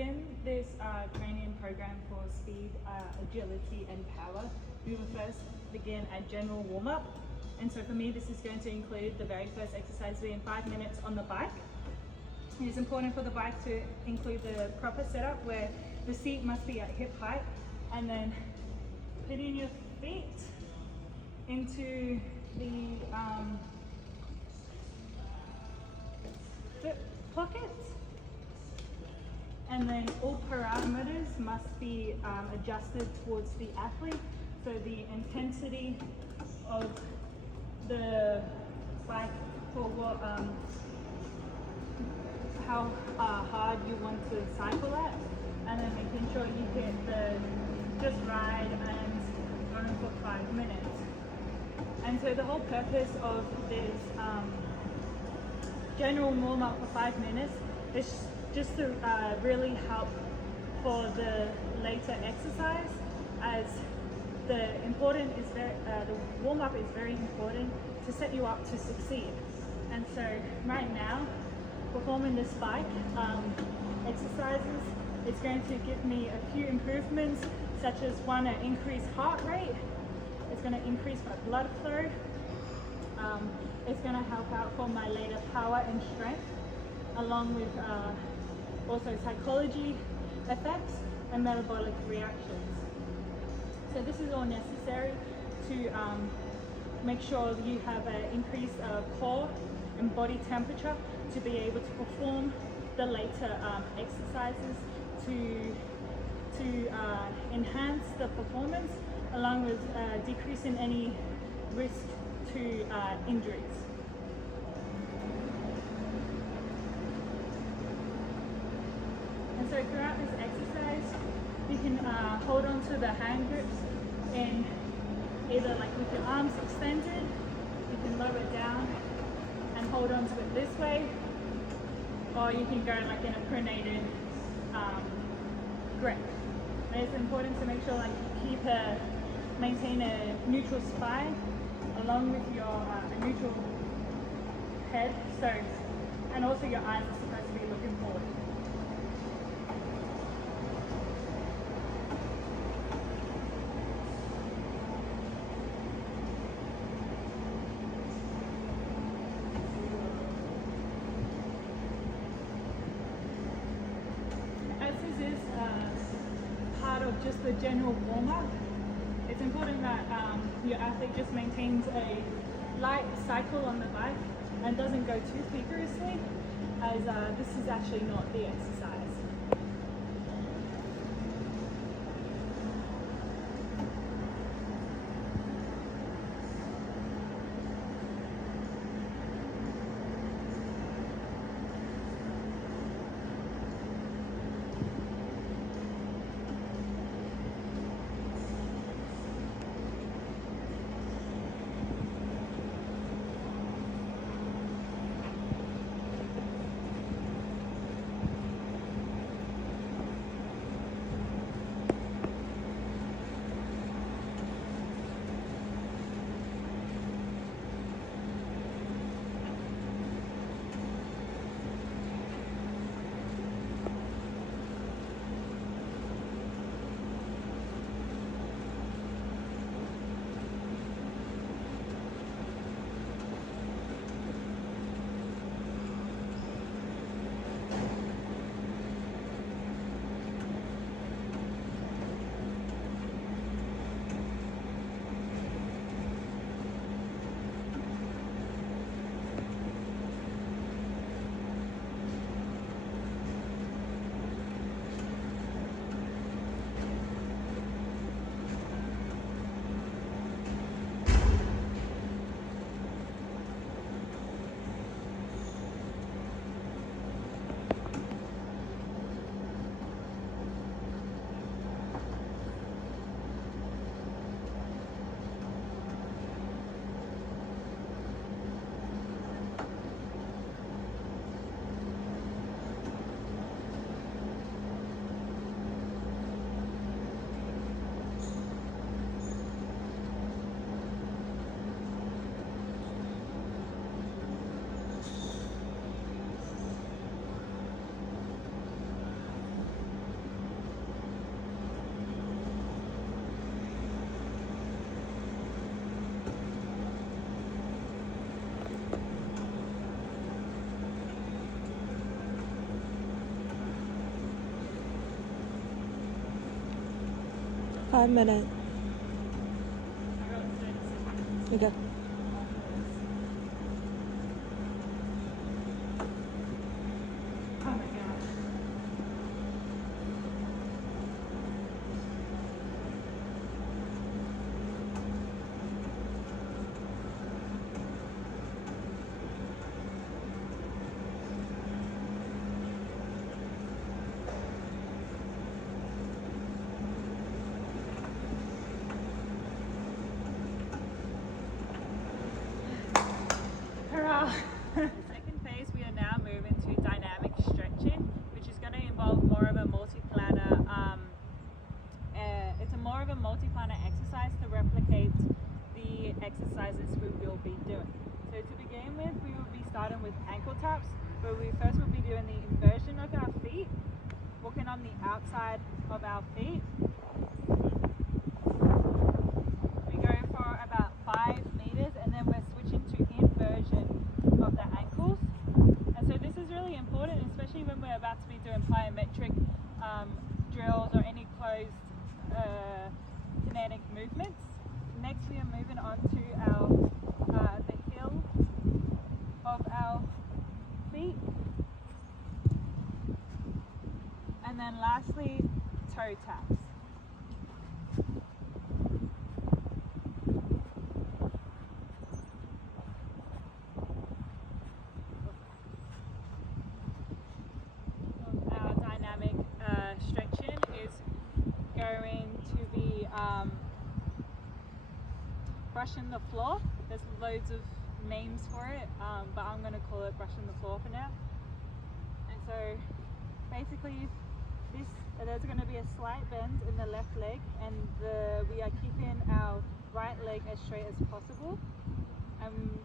begin this training program for speed, agility and power, we will first begin a general warm-up. And so for me, this is going to include the very first exercise being 5 minutes on the bike. It is important for the bike to include the proper setup where the seat must be at hip height, and then putting your feet into the foot pockets, and then all parameters must be adjusted towards the athlete. So the intensity of the bike for what, how hard you want to cycle at, and then making sure you hit the just ride and run for 5 minutes. And so the whole purpose of this general warm-up for 5 minutes is just to really help for the later exercise, as the warm-up is very important to set you up to succeed. And so right now, performing this bike exercises, it's going to give me a few improvements, such as one, an increased heart rate. It's going to increase my blood flow. It's going to help out for my later power and strength, along with also psychology effects and metabolic reactions. So this is all necessary to make sure you have an increased core and body temperature to be able to perform the later exercises to enhance the performance, along with decreasing any risk to injuries. And so throughout this exercise, you can hold on to the hand grips in either like with your arms extended, you can lower it down and hold on to it this way, or you can go like in a pronated grip. And it's important to make sure like you maintain a neutral spine along with your neutral head. So, and also your eyes are supposed to be looking forward. Part of just the general warm-up, it's important that your athlete just maintains a light cycle on the bike and doesn't go too vigorously, as this is actually not the exercise. 5 minutes. I got 30 seconds. Okay. Oh my god. Hurrah! Second phase, we are now moving to dynamic stretching, which is going to involve more of a multi-planar. It's a more of a multi-planar exercise to replicate the exercises we will be doing. So to begin with, we will be starting with ankle taps, where we first will be doing the inversion of our feet, walking on the outside of our feet. We go for about 5 meters, and then we're switching to inversion of the ankles. And so this is really important, especially when we're about to be doing plyometric drills or any closed kinetic movements. Next, we are moving on to our the heel of our feet, and then lastly, toe taps. Our dynamic stretching is going to be brushing the floor. There's loads of names for it, but I'm going to call it brushing the floor for now. And so basically there's going to be a slight bend in the left leg, and we are keeping our right leg as straight as possible. And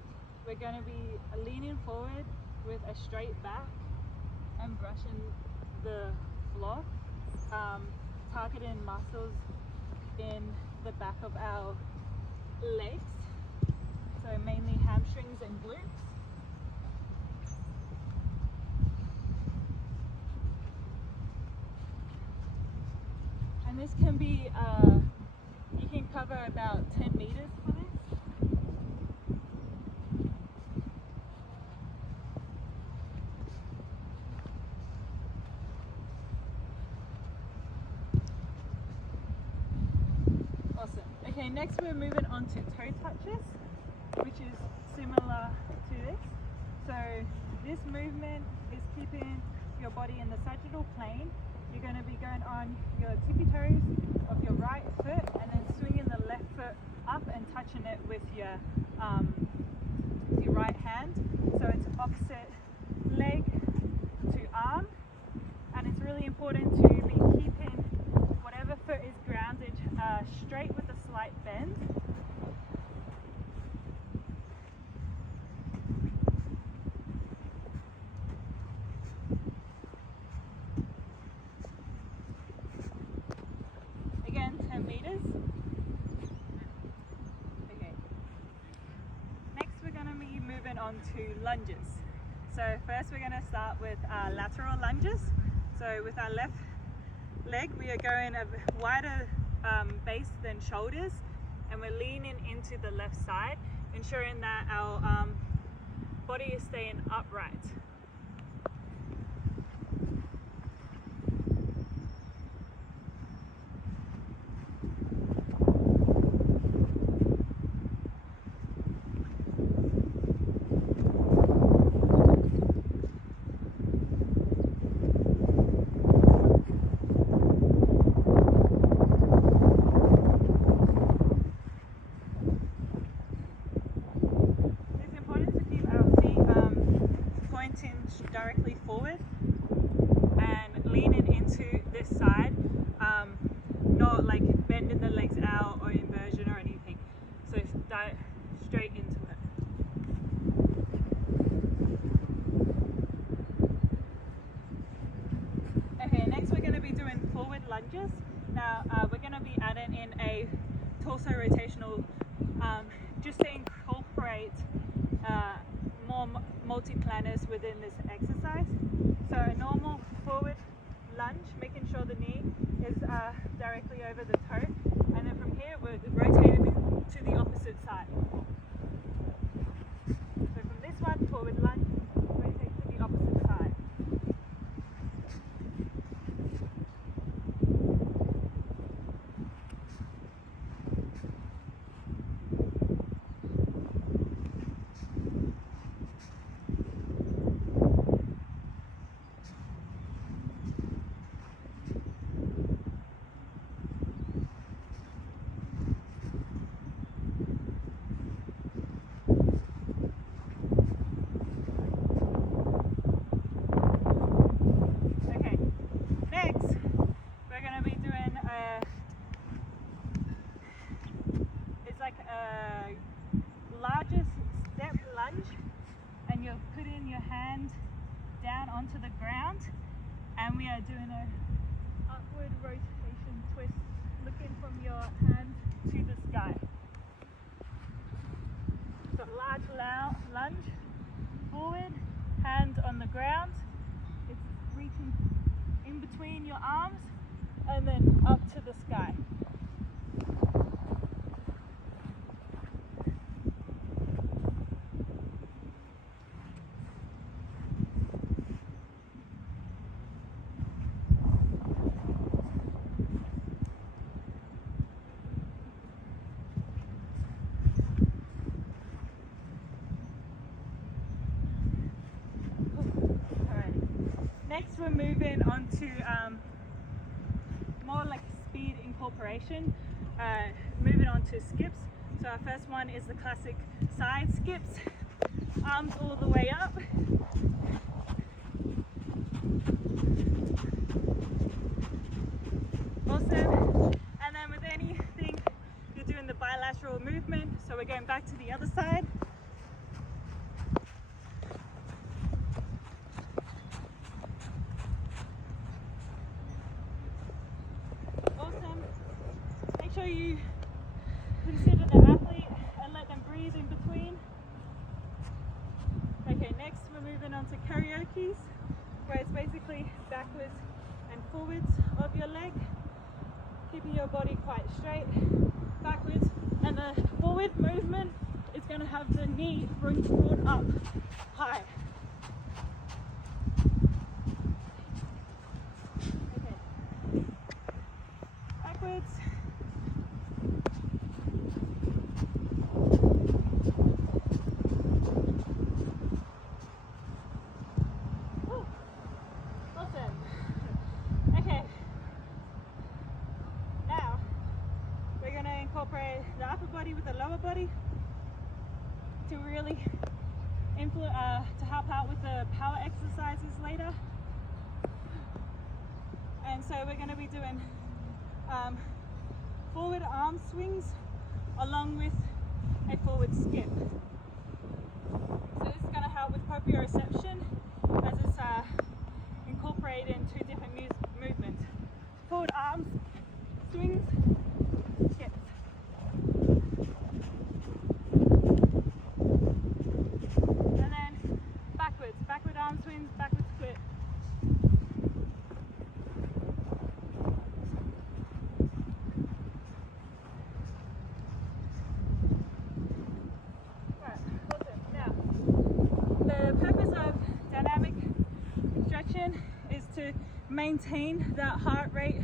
we're going to be leaning forward with a straight back and brushing the floor, targeting muscles in the back of our legs, so mainly hamstrings and glutes. And this can be, you can cover about 10 meters for this. Awesome. Okay, next we're moving on to toe touches, which is similar to this. So this movement is keeping your body in the sagittal plane. You're going to be going on your tippy toes of your right foot, and then swinging the left foot up and touching it with your right hand. So it's opposite leg to arm, and it's really important to be keeping whatever foot is grounded straight with a slight bend. Again, 10 meters. Okay. Next we're going to be moving on to lunges. So first we're going to start with lateral lunges. So with our left leg, we are going a wider base than shoulders, and we're leaning into the left side, ensuring that our body is staying upright. Directly forward and leaning into this side, not like bending the legs out or inversion or anything. So straight into it. Okay, next we're going to be doing forward lunges. Now we're going to be adding in a torso rotational, just to incorporate more multi-planners within this exercise. So a normal forward lunge, making sure the knee is directly over the toe, a upward rotation twist, looking from your hand to the sky. So large lunge, forward, hand on the ground. It's reaching in between your arms and then up to the sky. Next we're moving on to more like speed incorporation, moving on to skips. So our first one is the classic side skips, arms all the way up. Awesome. And then with anything, you're doing the bilateral movement. So we're going back to the other side. Make sure you consider the athlete and let them breathe in between. Okay, next we're moving on to karaoke's, where it's basically backwards and forwards of your leg, keeping your body quite straight, backwards, and the forward movement is going to have the knee brought up high. Okay, backwards. Incorporate the upper body with the lower body to really to help out with the power exercises later. And so we're going to be doing forward arm swings along with a forward skip. So this is going to help with proprioception as it's incorporated in two different movements. Forward arms swings, skips. Backward arm swings, backward split. Right, awesome. Now, the purpose of dynamic stretching is to maintain that heart rate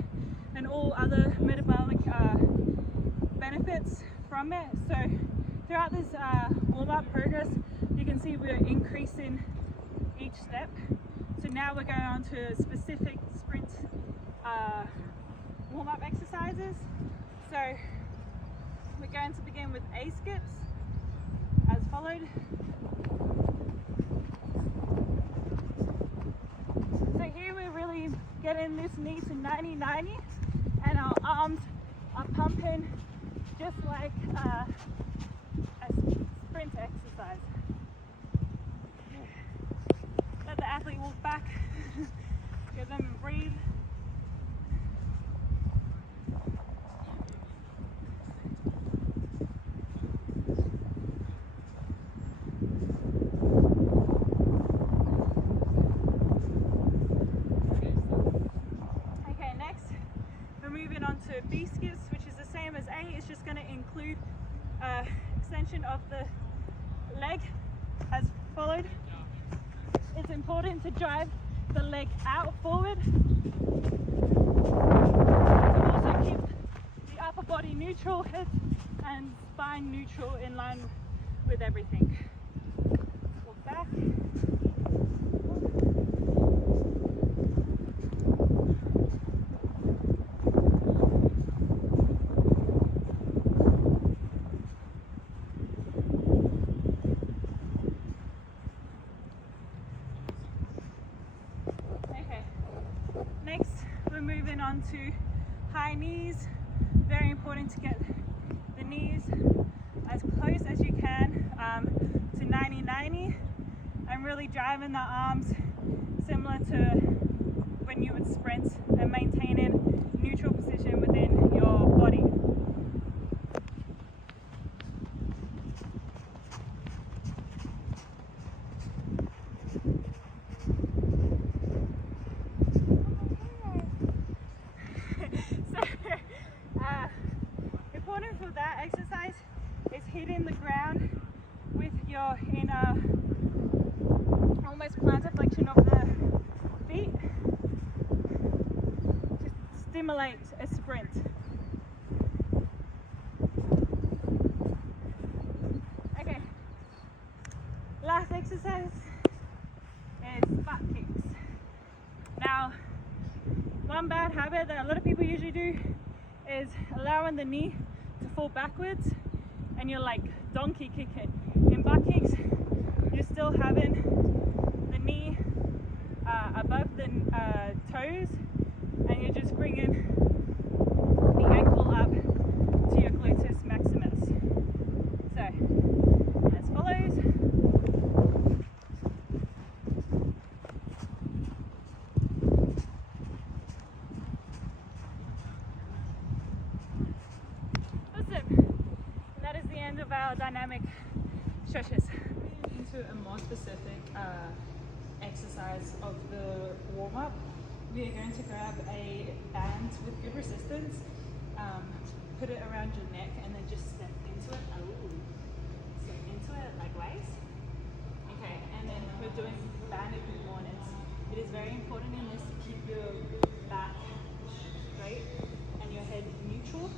and all other metabolic benefits from it. So throughout this warm-up progress, you can see we're increasing each step. So now we're going on to specific sprint warm-up exercises. So we're going to begin with A skips as followed. So here we're really getting this knee to 90-90 and our arms are pumping just like a sprint exercise. Let the athlete walk back, give them a breathe. Okay, next we're moving on to B skips, which is the same as A. It's just going to include extension of the leg as followed. It's important to drive the leg out forward. Also keep the upper body neutral, head and spine neutral in line with everything. Walk back. Moving on to high knees. Very important to get the knees as close as you can to 90-90 and really driving the arms similar to when you would sprint and maintain a neutral position within your body. Important for that exercise is hitting the ground with your inner almost plantar flexion of the feet to stimulate a sprint. Okay, last exercise is butt kicks. Now, one bad habit that a lot of people usually do is allowing the knee to fall backwards and you're like donkey kicking. In butt kicks, you're still having the knee above the toes and you're just bringing the ankle up to your gluteus maximus. So, as follows. That is the end of our dynamic stretches. Into a more specific exercise of the warm-up, we are going to grab a band with good resistance, put it around your neck and then just step into it. Step into it like waist. Okay, and then we're doing banded components. It is very important in this to keep your back straight and your head neutral.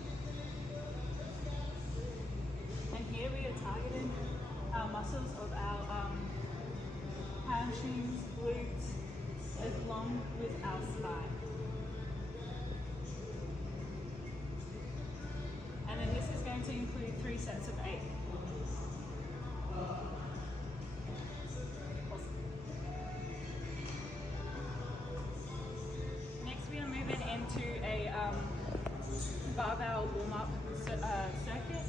And here we are targeting our muscles of our hamstrings, glutes, along with our spine. And then this is going to include 3 sets of 8. Next we are moving into a barbell warm-up circuit.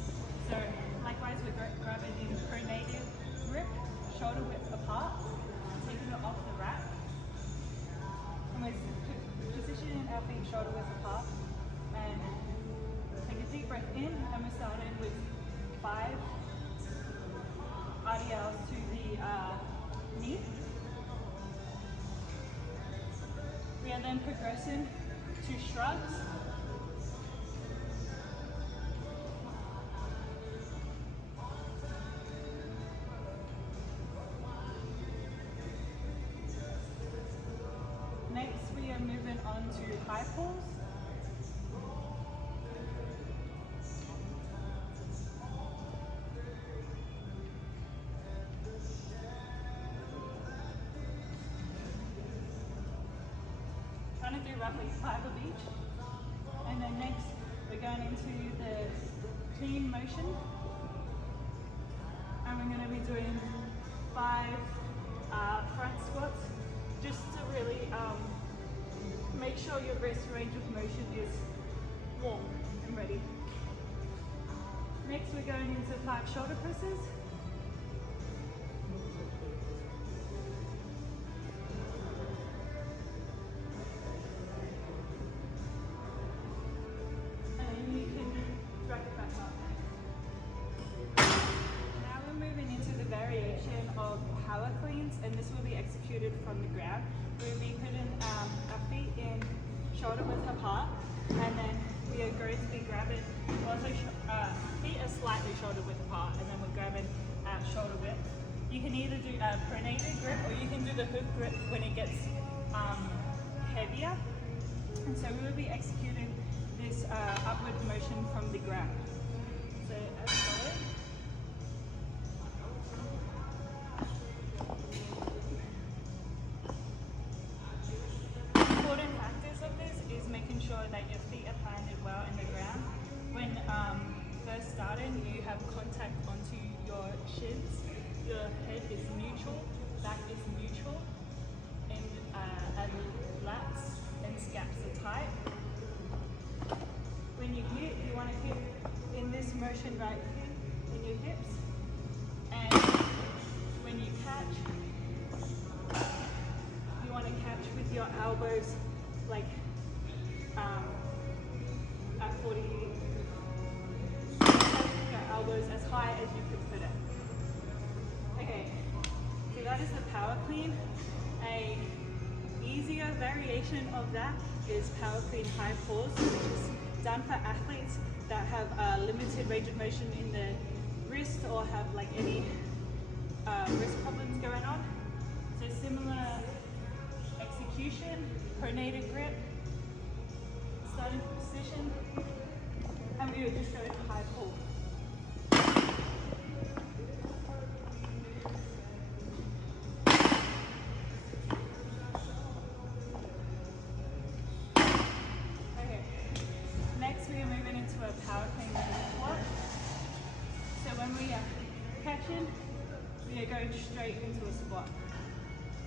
So likewise we're grabbing in pronated grip, shoulder width apart, taking it off the rack. And we're positioning our feet shoulder width apart and take a deep breath in, and we're starting with 5 RDLs to the knee. We are then progressing to shrugs. Next, we are moving on to high pulls. Trying to do roughly 5 of each. And then next, we're going into the clean motion. And we're going to be doing 5 front squats, just to really make sure your wrist range of motion is warm and ready. Next, we're going into 5 shoulder presses. And then you can drag it back up. Now we're moving into the variation of power cleans, and this will be executed from the ground. We'll be putting our feet in shoulder width apart, and then we are going to be grabbing, also feet are slightly shoulder width apart, and then we're grabbing shoulder width. You can either do a pronated grip or you can do the hook grip when it gets heavier. And so we will be executing this upward motion from the ground. So as follows. Important factors of this is making sure that your feet are planted well in the ground. When first starting, you have contact onto your shins. Your head is neutral, back is neutral, and lats and scaps are tight. When you hit, you want to hit in this motion right here in your hips, and when you catch, you want to catch with your elbows that is the power clean. A easier variation of that is power clean high pulls, which is done for athletes that have limited range of motion in the wrist or have like any wrist problems going on. So similar execution, pronated grip, starting position, and we would just go to high pull. Okay, next we are moving into a power clean squat. So when we are catching, we are going straight into a squat,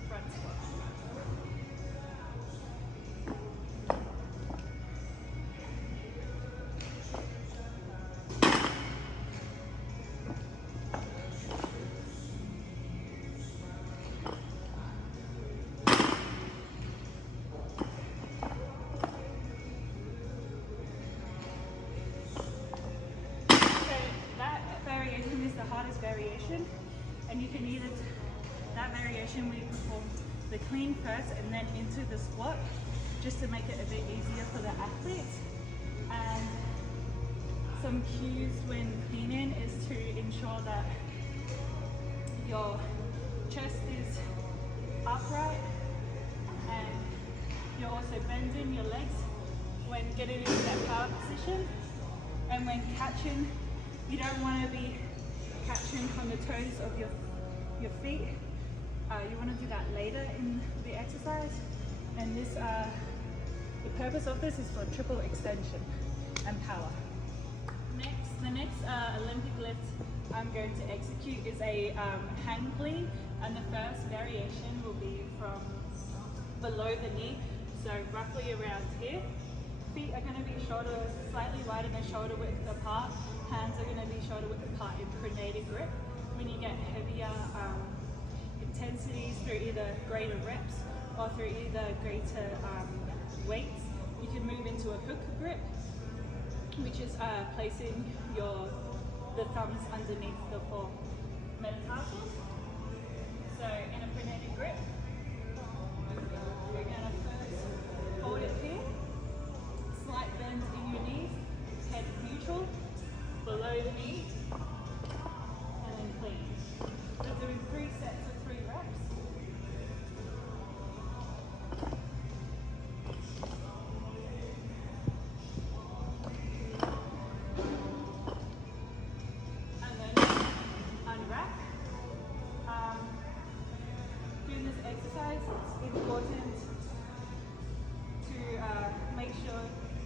front squat. The hardest variation, and you can either that variation we perform the clean first and then into the squat just to make it a bit easier for the athletes. And some cues when cleaning is to ensure that your chest is upright and you're also bending your legs when getting into that power position. And when catching, you don't want to be catching on the toes of your feet. You want to do that later in the exercise. And this, the purpose of this is for triple extension and power. The next Olympic lift I'm going to execute is a hang clean, and the first variation will be from below the knee, so roughly around here. Feet are going to be slightly wider than shoulder width apart. Hands are going to be shoulder width apart in pronated grip. When you get heavier intensities through either greater reps or through either greater weights, you can move into a hook grip, which is placing the thumbs underneath the four metatarsals. So in a pronated grip, we're going to first hold it here, slight bend in your knees, head neutral, below the knee, and then clean. We're doing 3 sets of 3 reps. And then unwrap. Doing this exercise, it's important to make sure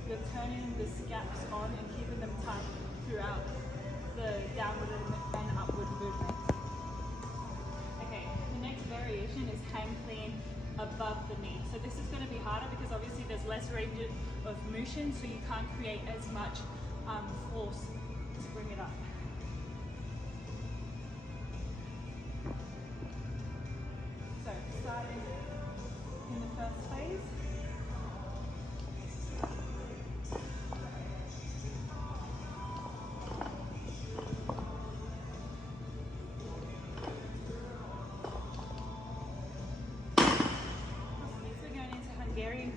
you're turning the scaps on and keeping them tight throughout the downward and upward movement. Okay, the next variation is hang clean above the knee. So this is going to be harder because obviously there's less range of motion, so you can't create as much force to bring it up. So starting in the first phase.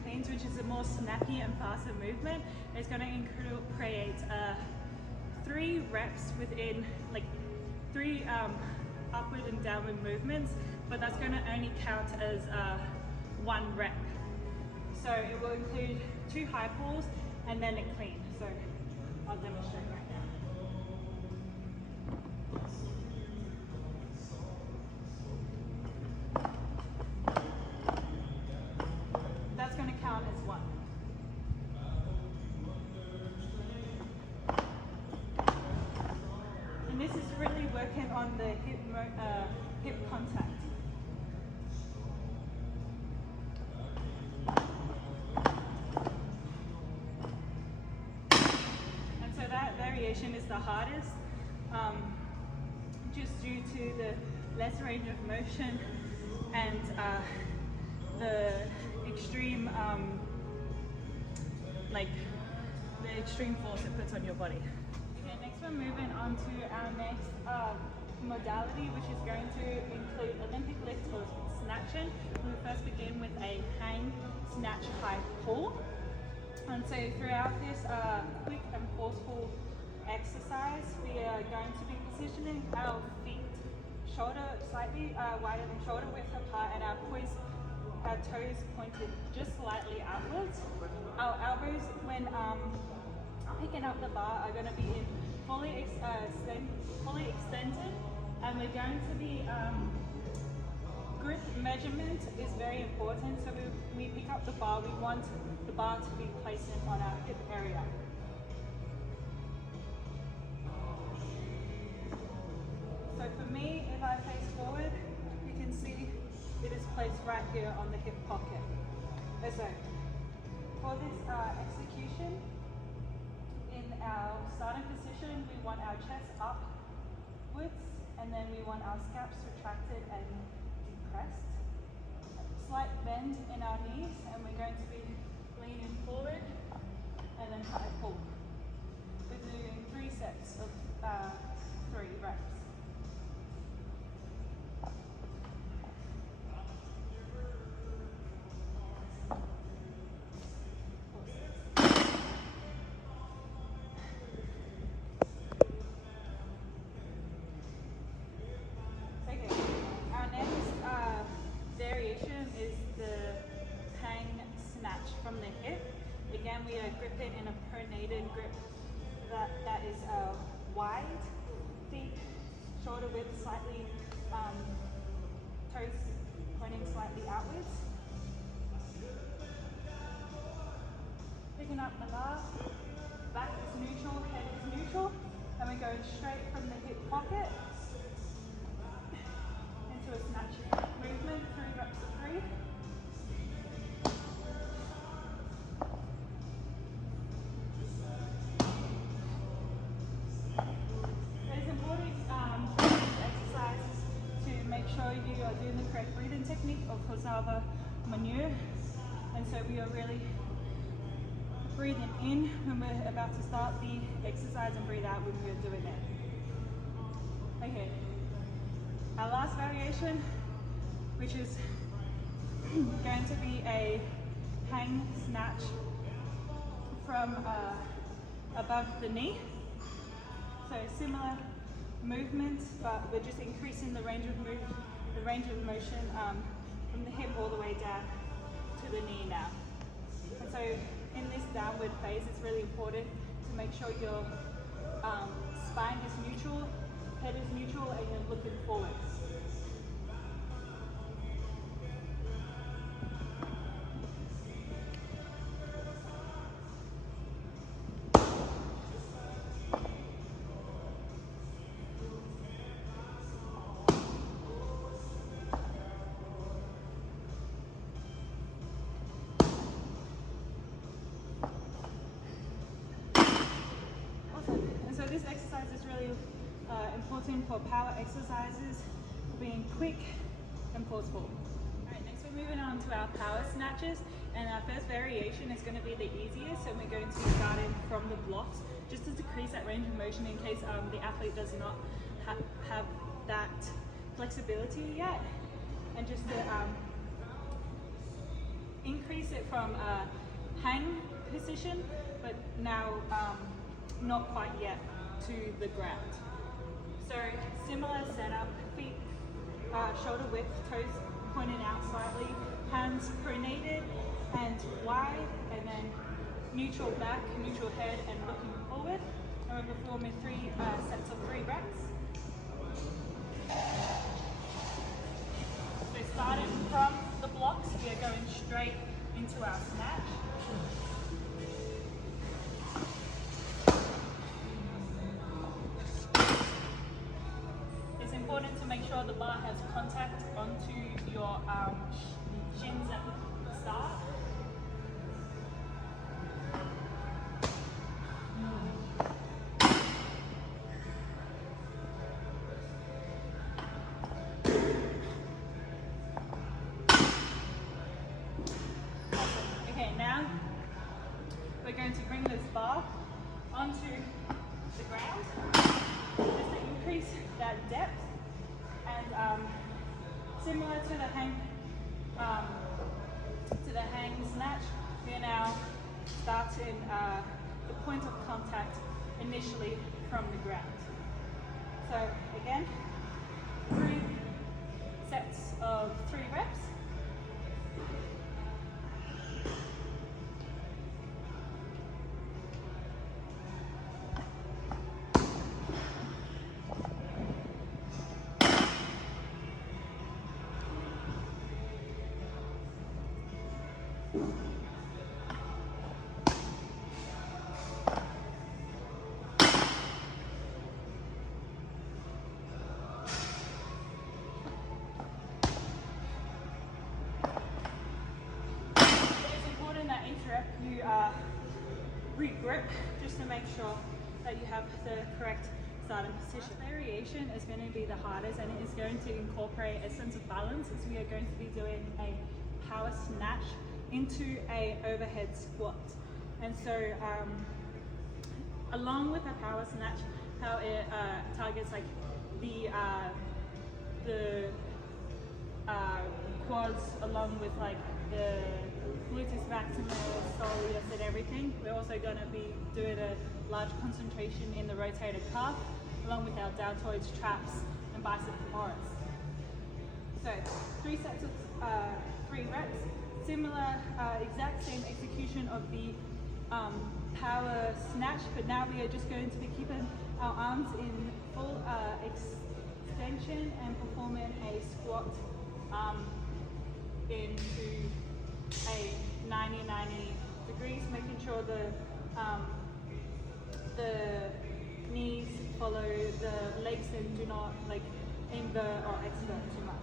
Cleans, which is a more snappy and faster movement. It's going to create 3 reps within, like 3 upward and downward movements, but that's going to only count as 1 rep. So it will include 2 high pulls and then a clean. So I'll demonstrate right now. Count as 1. And this is really working on the hip contact. And so that variation is the hardest, just due to the less range of motion and the extreme the extreme force it puts on your body. Okay, next we're moving on to our next modality, which is going to include Olympic lift or snatching. We first begin with a hang, snatch, high pull. And so throughout this quick and forceful exercise, we are going to be positioning our feet shoulder slightly wider than shoulder width apart, and our toes pointed just slightly outwards. Our elbows, when picking up the bar, are going to be in fully extended, and we're going to be grip measurement is very important. So when we pick up the bar, we want the bar to be placed on our hip area. So for me, if I face forward, you can see it is placed right here on the hip pocket. So for this execution, in our starting position, we want our chest upwards, and then we want our scaps retracted and depressed. Slight bend in our knees, and we're going to be leaning forward and then high pull. We're doing 3 sets of 3 reps. Variation is the hang snatch from the hip. Again, we are gripping in a pronated grip that is wide, feet shoulder width slightly, toes pointing slightly outwards. Picking up the bar, back is neutral, head is neutral, and we're going straight from the hip pocket into a snatch movement, 3 reps of 3. It is important for these exercises to make sure you are doing the correct breathing technique of Kosawa maneuver, and so we are really breathing in when we're about to start the exercise and breathe out when we're doing it. Okay. Our last variation, which is going to be a hang snatch from above the knee. So similar movements, but we're just increasing the range of motion from the hip all the way down to the knee now. And so in this downward phase, it's really important to make sure your spine is neutral, head is neutral, and you're looking forward. So this exercise is really important for power exercises, being quick and forceful. Alright, next we're moving on to our power snatches, and our first variation is going to be the easiest, so we're going to be starting from the blocks, just to decrease that range of motion in case the athlete does not have that flexibility yet, and just to increase it from a hang position, but now not quite yet to the ground. So similar setup, feet shoulder width, toes pointing out slightly, hands pronated and wide, and then neutral back, neutral head, and looking forward. And we're performing 3 sets of 3 reps. So starting from the blocks, we are going straight into our snatch. It's important to make sure the bar has contact onto your shins at the start. Okay, now we're going to bring this bar onto the ground, just to increase that depth. And similar to the hang snatch, we are now starting the point of contact initially from the ground. So again, 3 sets of 3 reps. You regrip just to make sure that you have the correct starting position. This variation is going to be the hardest, and it is going to incorporate a sense of balance, as we are going to be doing a power snatch into a overhead squat. And so along with a power snatch, how it targets like the quads, along with like the gluteus maximus, soleus, and everything. We're also going to be doing a large concentration in the rotator cuff, along with our deltoids, traps, and bicep femoris. So 3 sets of 3 reps, similar, exact same execution of the power snatch, but now we are just going to be keeping our arms in full extension and performing a squat into a 90 degrees, making sure the knees follow the legs and do not like invert or exvert too much.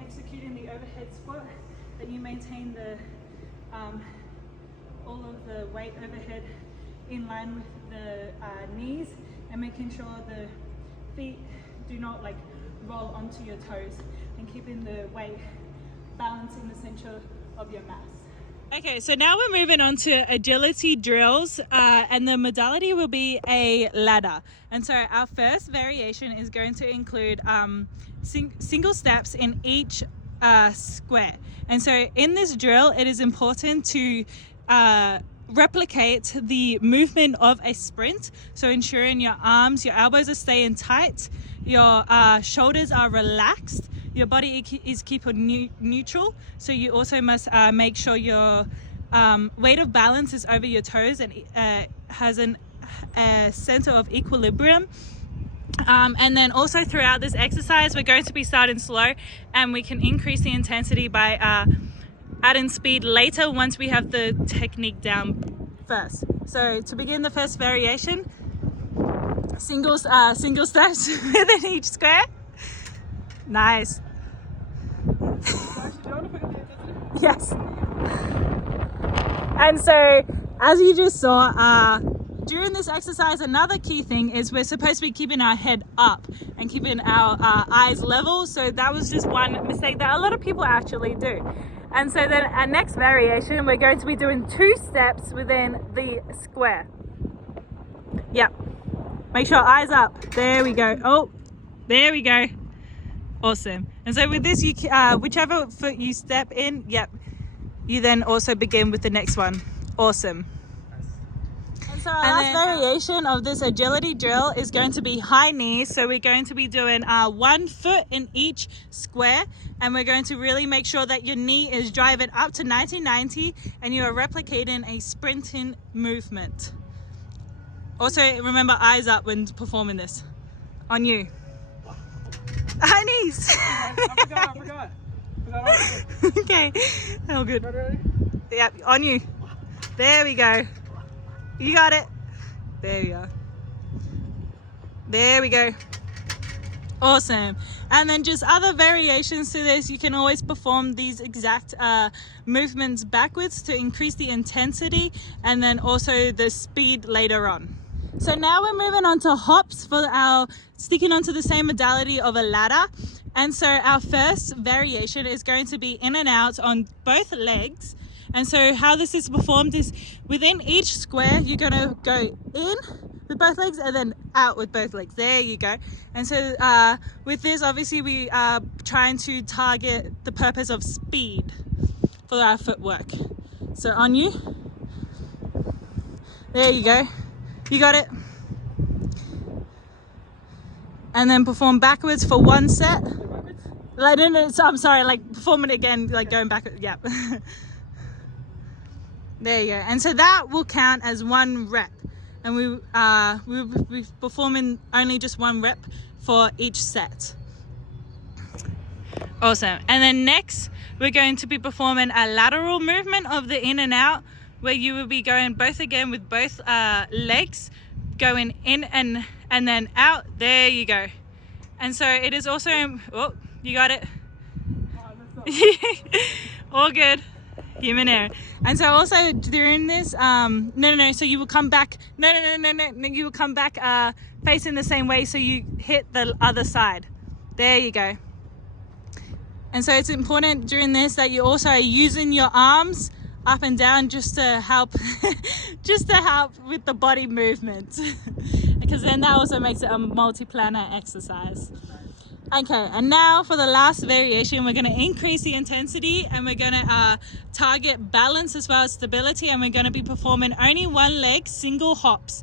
Executing the overhead squat, that you maintain the all of the weight overhead in line with the knees, and making sure the feet do not like roll onto your toes, and keeping the weight balanced in the center of your mass. Okay, so now we're moving on to agility drills, and the modality will be a ladder. And so our first variation is going to include single steps in each square. And so in this drill, it is important to replicate the movement of a sprint. So ensuring your arms, your elbows are staying tight, your shoulders are relaxed, your body is keeping neutral. So you also must make sure your weight of balance is over your toes and has a center of equilibrium. And then also throughout this exercise, we're going to be starting slow, and we can increase the intensity by adding speed later once we have the technique down first. So to begin the first variation, single steps within each square. Nice. Yes. And so, as you just saw, during this exercise, another key thing is we're supposed to be keeping our head up and keeping our eyes level. So that was just one mistake that a lot of people actually do. And so then our next variation, we're going to be doing 2 steps within the square. Yep. Make sure eyes up. There we go. Oh, there we go. Awesome. And so with this, you whichever foot you step in, yep, you then also begin with the next one. Awesome. So our last variation of this agility drill is going to be high knees. So we're going to be doing 1 foot in each square, and we're going to really make sure that your knee is driving up to 90 and you are replicating a sprinting movement. Also remember, eyes up when performing this. On you. High knees. I forgot. Okay, all good. Ready? Yep, on you. There we go. You got it. There we are. There we go. Awesome. And then just other variations to this, you can always perform these exact movements backwards to increase the intensity and then also the speed later on. So now we're moving on to hops for our sticking onto the same modality of a ladder. And so our first variation is going to be in and out on both legs. And so how this is performed is within each square, you're going to go in with both legs and then out with both legs. There you go. And so with this, obviously we are trying to target the purpose of speed for our footwork. So on you. There you go. You got it. And then perform backwards for one set. Like, no, so I'm sorry, like perform it again, like going back. Yeah. There you go. And so that will count as one rep. And we'll be performing only just one rep for each set. Awesome. And then next, we're going to be performing a lateral movement of the in and out, where you will be going both again with both legs, going in and then out. There you go. And so it is also, oh, you got it. All good. Human error. And so also during this, no, so you will come back, no, you will come back facing the same way, so you hit the other side. There you go. And so it's important during this that you also are using your arms up and down just to help with the body movement, because then that also makes it a multi-planar exercise. Okay, and now for the last variation, we're going to increase the intensity and we're going to target balance as well as stability, and we're going to be performing only one leg, single hops.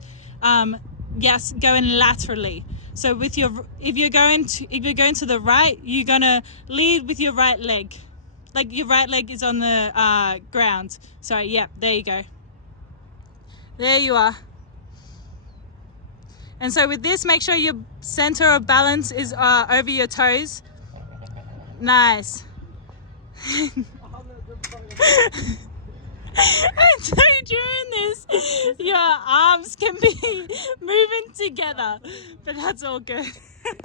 Yes, going laterally. So with your, if you're going to the right, you're going to lead with your right leg. Like your right leg is on the ground. Sorry, yep, there you go. There you are. And so with this, make sure your center of balance is over your toes. Nice. And so during this, your arms can be moving together, but that's all good.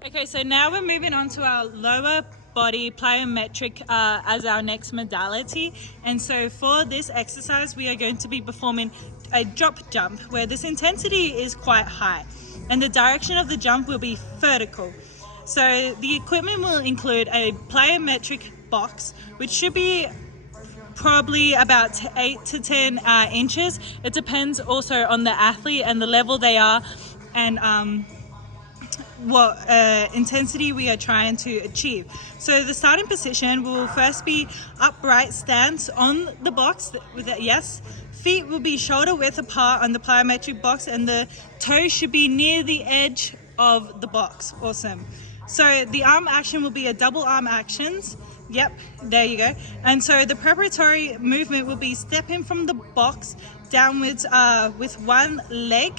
Okay, so now we're moving on to our lower body plyometric as our next modality. And so for this exercise, we are going to be performing a drop jump, where this intensity is quite high and the direction of the jump will be vertical. So the equipment will include a plyometric box, which should be probably about 8 to 10 inches. It depends also on the athlete and the level they are, and what intensity we are trying to achieve. So the starting position will first be upright stance on the box with that, yes. Feet will be shoulder width apart on the plyometric box, and the toes should be near the edge of the box. Awesome. So the arm action will be a double arm actions. Yep, there you go. And so the preparatory movement will be stepping from the box downwards with one leg,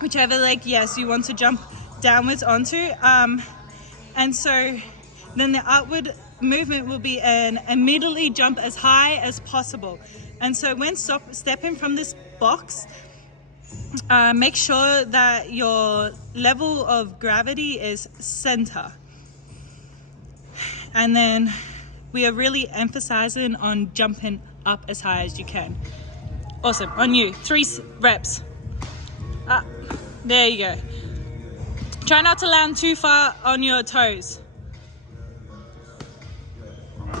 whichever leg, yes, you want to jump downwards onto. And so then the upward movement will be an immediately jump as high as possible. And so when stepping from this box, make sure that your level of gravity is center. And then we are really emphasizing on jumping up as high as you can. Awesome. On you. 3 reps. There you go. Try not to land too far on your toes.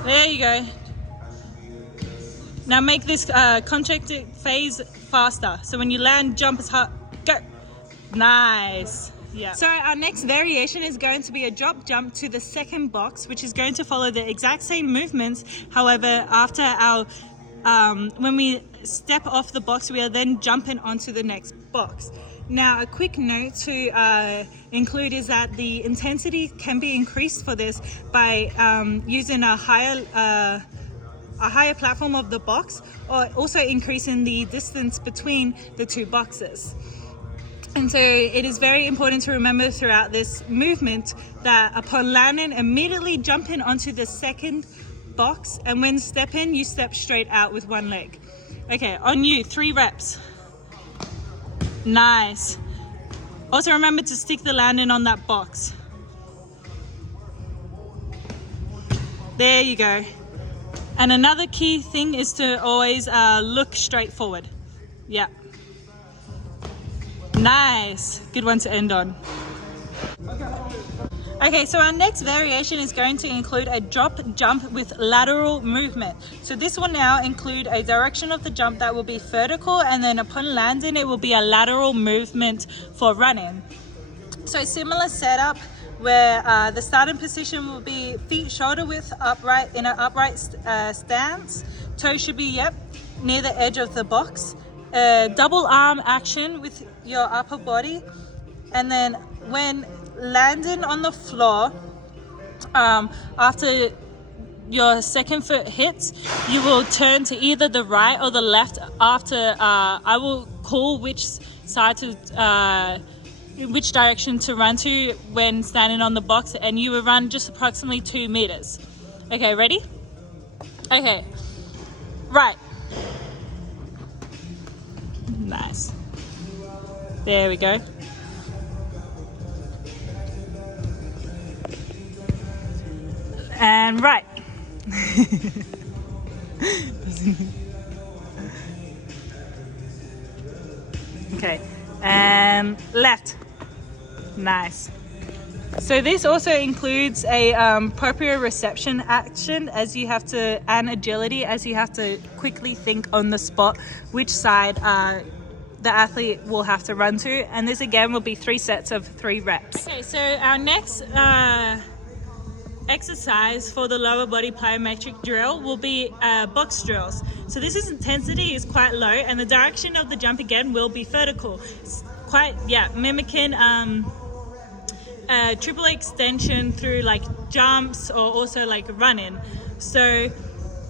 There you go. Now make this contracted phase faster. So when you land, jump as hard. Go. Nice. Yeah. So our next variation is going to be a drop jump to the second box, which is going to follow the exact same movements. However, after our when we step off the box, we are then jumping onto the next box. Now, a quick note to include is that the intensity can be increased for this by using a higher platform of the box, or also increasing the distance between the 2 boxes. And so it is very important to remember throughout this movement that upon landing, immediately jumping onto the second box, and when step in, you step straight out with one leg. Okay, on you, 3 reps. Nice. Also remember to stick the landing on that box. There you go. And another key thing is to always look straight forward. Yeah. Nice. Good one to end on. Okay, so our next variation is going to include a drop jump with lateral movement. So this will now include a direction of the jump that will be vertical, and then upon landing it will be a lateral movement for running. So similar setup where the starting position will be feet shoulder width upright in an upright stance. Toes should be, near the edge of the box. Double arm action with your upper body, and then when landing on the floor, after your second foot hits, you will turn to either the right or the left after I will call which side to which direction to run to when standing on the box, and you will run just approximately 2 meters. Okay, ready? Okay, right. Nice. There we go. And right. Okay, and left. Nice. So this also includes a proprioception action and agility, as you have to quickly think on the spot which side the athlete will have to run to, and this again will be 3 sets of 3 reps. Okay, so our next exercise for the lower body plyometric drill will be box drills. So this intensity is quite low, and the direction of the jump again will be vertical. It's quite mimicking triple extension through like jumps or also like running. So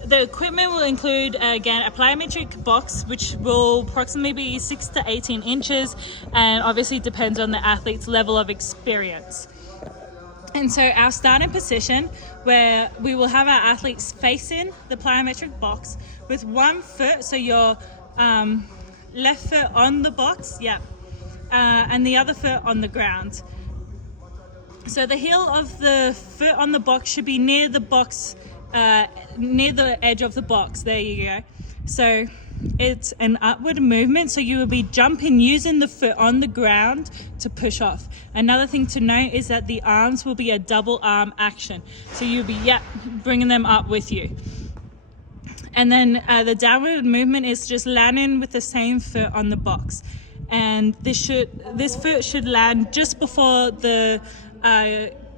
the equipment will include again a plyometric box, which will approximately be 6 to 18 inches, and obviously depends on the athlete's level of experience. And so our starting position, where we will have our athletes facing the plyometric box with one foot, so your left foot on the box, and the other foot on the ground. So the heel of the foot on the box should be near the box, near the edge of the box. There you go. So it's an upward movement, so you will be jumping using the foot on the ground to push off. Another thing to note is that the arms will be a double arm action, so you'll be bringing them up with you. And then the downward movement is just landing with the same foot on the box, and this foot should land just before the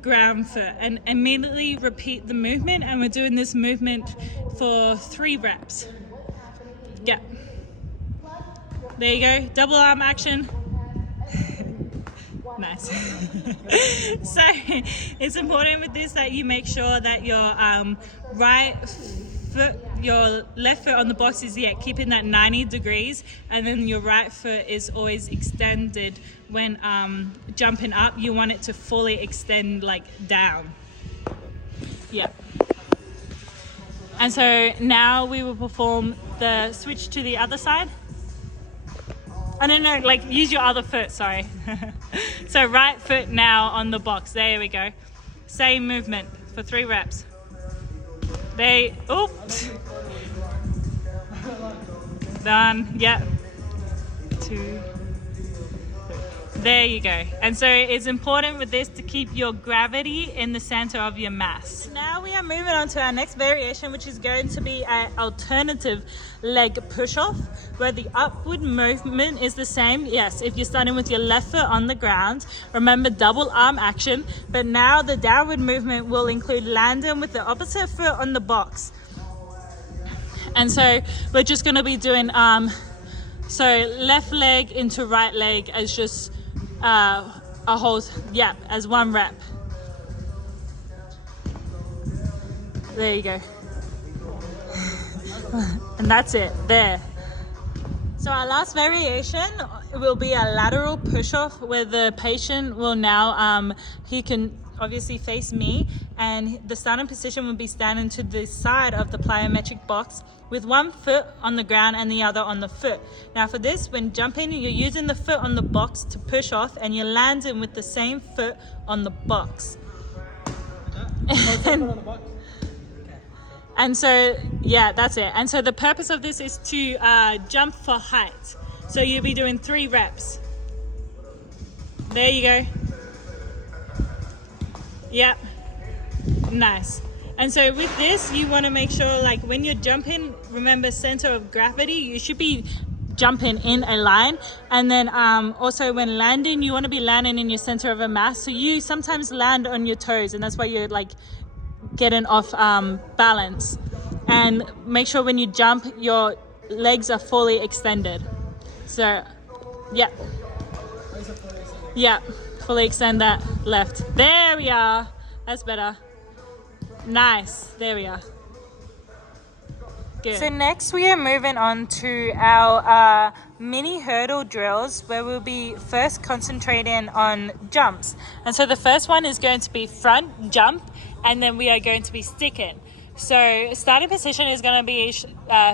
ground foot, and immediately repeat the movement. And we're doing this movement for 3 reps. Yeah, there you go, double arm action. Nice. So it's important with this that you make sure that your your left foot on the box is keeping that 90 degrees, and then your right foot is always extended when jumping up. You want it to fully extend like down. Yeah. And so now we will perform the switch to the other side. No, like use your other foot, sorry. So right foot now on the box, there we go. Same movement for 3 reps. Oops. Done, 2. There you go. And so it's important with this to keep your gravity in the center of your mass. Now we are moving on to our next variation, which is going to be an alternative leg push-off, where the upward movement is the same. Yes, if you're starting with your left foot on the ground, remember double arm action, but now the downward movement will include landing with the opposite foot on the box. And so we're just going to be doing so left leg into right leg as just a whole, as 1 rep. There you go. And that's it, there. So our last variation will be a lateral push-off, where the patient will now, obviously face me, and the starting position will be standing to the side of the plyometric box with one foot on the ground and the other on the foot. Now for this, when jumping, you're using the foot on the box to push off, and you're landing with the same foot on the box. And so, yeah, that's it. And so the purpose of this is to jump for height. So you'll be doing 3 reps. There you go. Yep. Nice. And so with this, you want to make sure, like, when you're jumping, remember center of gravity, you should be jumping in a line. And then also when landing, you want to be landing in your center of a mass. So you sometimes land on your toes, and that's why you're like getting off balance. And make sure when you jump, your legs are fully extended. So, yeah. Yeah, fully extend that left. There we are. That's better. Nice. There we are. Good. So next we are moving on to our mini hurdle drills, where we'll be first concentrating on jumps. And so the first one is going to be front jump, and then we are going to be sticking. So starting position is going to be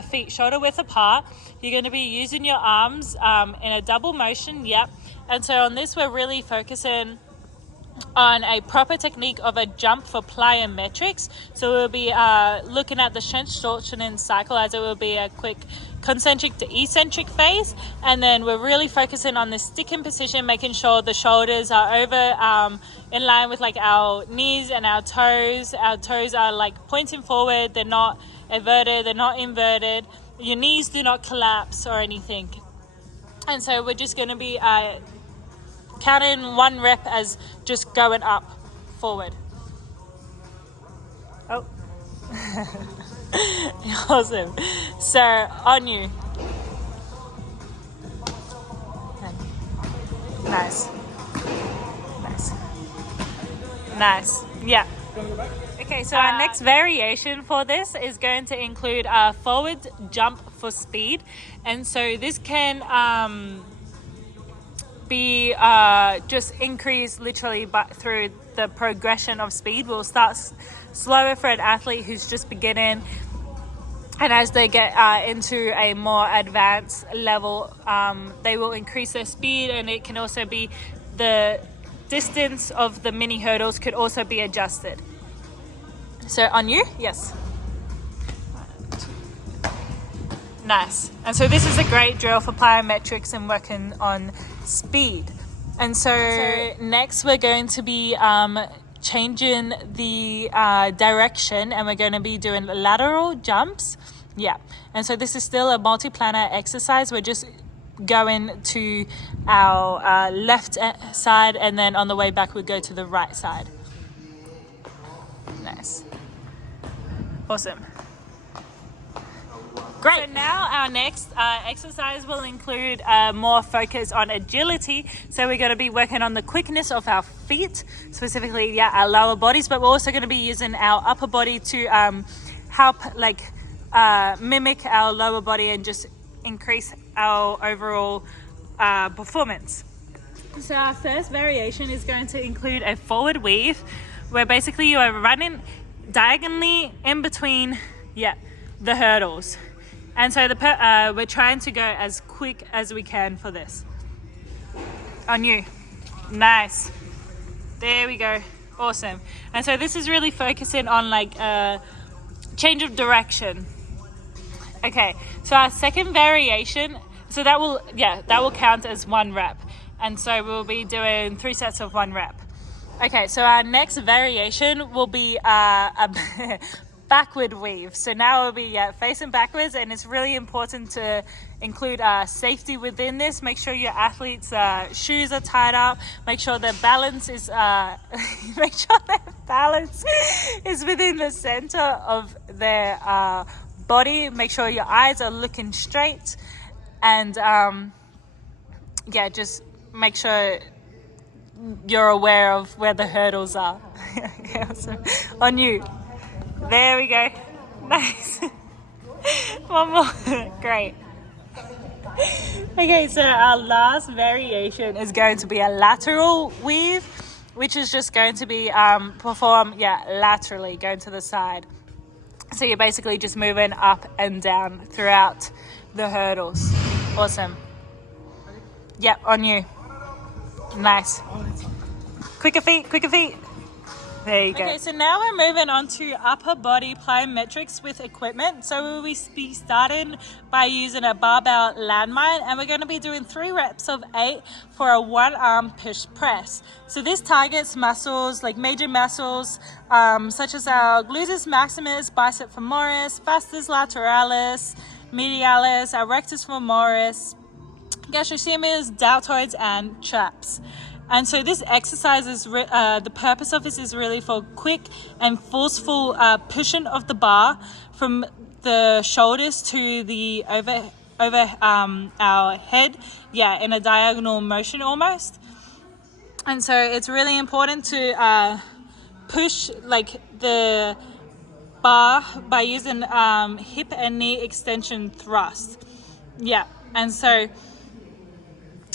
feet shoulder width apart. You're going to be using your arms in a double motion. Yep. And so on this, we're really focusing on a proper technique of a jump for plyometrics. So we'll be looking at the strength shortening cycle, as it will be a quick concentric to eccentric phase. And then we're really focusing on the sticking position, making sure the shoulders are over in line with like our knees and our toes. Our toes are like pointing forward. They're not everted, they're not inverted. Your knees do not collapse or anything. And so we're just going to be counting 1 rep as just going up, forward. Oh. Awesome. So, on you. Okay. Nice. Nice. Nice. Yeah. Okay, so our next variation for this is going to include a forward jump for speed. And so this can be just increased literally through the progression of speed. We'll start slower for an athlete who's just beginning, and as they get into a more advanced level, they will increase their speed. And it can also be the distance of the mini hurdles could also be adjusted. So on you, yes. 1, 2. Nice. And so this is a great drill for plyometrics and working on speed. And so next we're going to be changing the direction, and we're going to be doing lateral jumps. Yeah. And so this is still a multi-planar exercise. We're just going to our left side, and then on the way back we go to the right side. Nice. Awesome. Great. So now our next exercise will include more focus on agility. So we're going to be working on the quickness of our feet, specifically, our lower bodies, but we're also going to be using our upper body to help mimic our lower body and just increase our overall performance. So our first variation is going to include a forward weave, where basically you are running diagonally in between the hurdles. And so we're trying to go as quick as we can for this. On you. Nice. There we go. Awesome. And so this is really focusing on like change of direction. Okay, so our second variation, so that will count as 1 rep. And so we'll be doing 3 sets of 1 rep. Okay, so our next variation will be a backward weave. So now we'll be facing backwards, and it's really important to include safety within this. Make sure your athletes' shoes are tied up. Make sure their balance is within the center of their body. Make sure your eyes are looking straight, and just make sure you're aware of where the hurdles are. Okay, awesome. On you. There we go. Nice. One more. Great. Okay, so our last variation is going to be a lateral weave. which is just going to be performed, laterally, going to the side. So you're basically just moving up and down throughout the hurdles. Awesome. Yep, on you. Nice. Quicker feet, quicker feet. There you go. Okay, so now we're moving on to upper body plyometrics with equipment. So we'll be starting by using a barbell landmine, and we're going to be doing 3 reps of 8 for a 1-arm push press. So this targets muscles, like major muscles, such as our gluteus maximus, bicep femoris, vastus lateralis, medialis, our rectus femoris, gastrocnemius, deltoids, and traps. And so this exercise is the purpose of this is really for quick and forceful pushing of the bar from the shoulders to the over our head, in a diagonal motion almost. And so it's really important to push like the bar by using hip and knee extension thrust. And so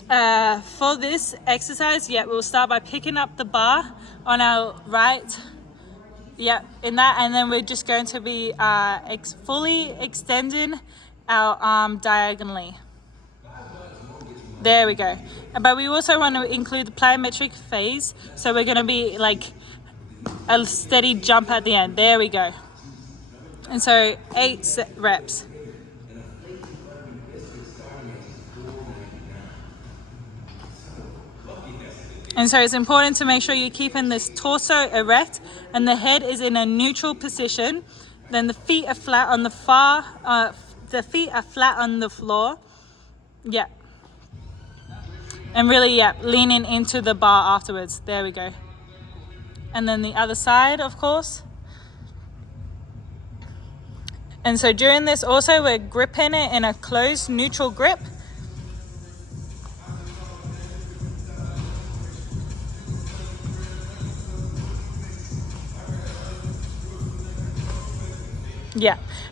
for this exercise, we'll start by picking up the bar on our right, in that, and then we're just going to be fully extending our arm diagonally. There we go. But we also want to include the plyometric phase, so we're going to be like a steady jump at the end. There we go. And so 8 reps. And so it's important to make sure you're keeping this torso erect and the head is in a neutral position. Then the feet are flat on the floor. And really, leaning into the bar afterwards. There we go. And then the other side, of course. And so during this also, we're gripping it in a closed neutral grip.